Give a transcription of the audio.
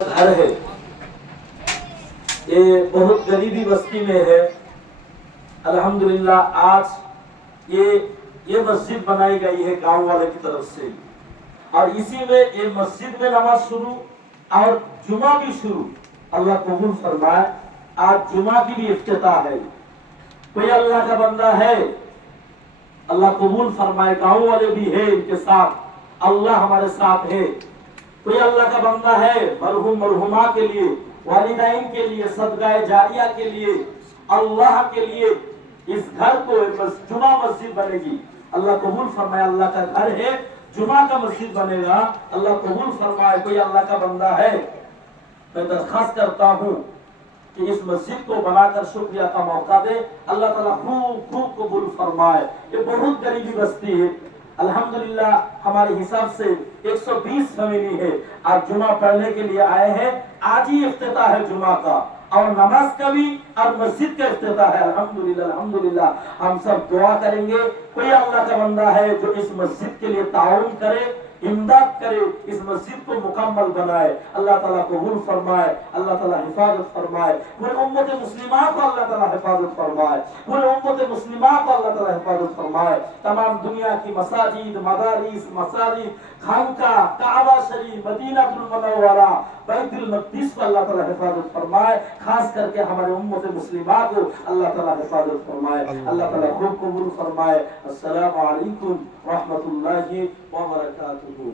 घर है, ये बहुत गरीबी बस्ती में है। अल्हम्दुलिल्लाह आज ये मस्जिद बनाई गई है गांव वाले की तरफ से, और इसी में ये मस्जिद में नमाज शुरू और जुमा भी शुरू। अल्लाह कबूल फरमाए। आज जुमा की भी इफ्तिताह है। कोई अल्लाह का बंदा है, अल्लाह कबूल फरमाए। गांव वाले भी है इनके साथ, अल्लाह हमारे साथ है। कोई अल्लाह का बंदा है, मरहूम मरहुमा के लिए, वालिदैन के लिए, सदगाए जारिया के लिए, अल्लाह के लिए इस घर को जुमा मस्जिद बनेगी। अल्लाह कबूल फरमाए। अल्लाह का घर है, जुमा का मस्जिद बनेगा। अल्लाह कबूल फरमाए। कोई अल्लाह का बंदा है, मैं दरखास्त करता हूँ कि इस मस्जिद को बनाकर शुक्रिया का मौका दे। अल्लाह ताला खूब खूब कबूल फरमाए। ये बहुत गरीबी बस्ती है। अल्हम्दुलिल्लाह हमारे हिसाब से 120 फैमिली है। आज जुमा पढ़ने के लिए आए हैं। आज ही इफ्तिताह है जुमा का, और नमाज का भी, और मस्जिद का इफ्तिताह है। अल्हम्दुलिल्लाह अल्हम्दुलिल्लाह। हम सब दुआ करेंगे। कोई अल्लाह का बंदा है जो इस मस्जिद के लिए ताउन करे, इमदाद करे, इस मस्जिद को मुकम्मल बनाए, अल्लाह ताला कबूल फरमाए, अल्लाह ताला हिफाजत फरमाए। पूरे उम्मत मुस्लिमा को अल्लाह ताला हिफाजत फरमाए, पूरे उम्मत मुस्लिमा को अल्लाह ताला हिफाजत फरमाए। तमाम दुनिया की मसाजिद, मदारिस, मसाजिद, खानका, काबा शरीफ, मदीनातुल मुनव्वरा, बैतुल मक़दिस को अल्लाह ताला हिफाजत फरमाए। खास करके हमारे उम्मत मुस्लिमा को अल्लाह ताला हिफाजत फरमाए। अल्लाह ताला खूब कबूल फरमाए। अस्सलामु अलैकुम रहमतुल्लाहि व बरकातुहू।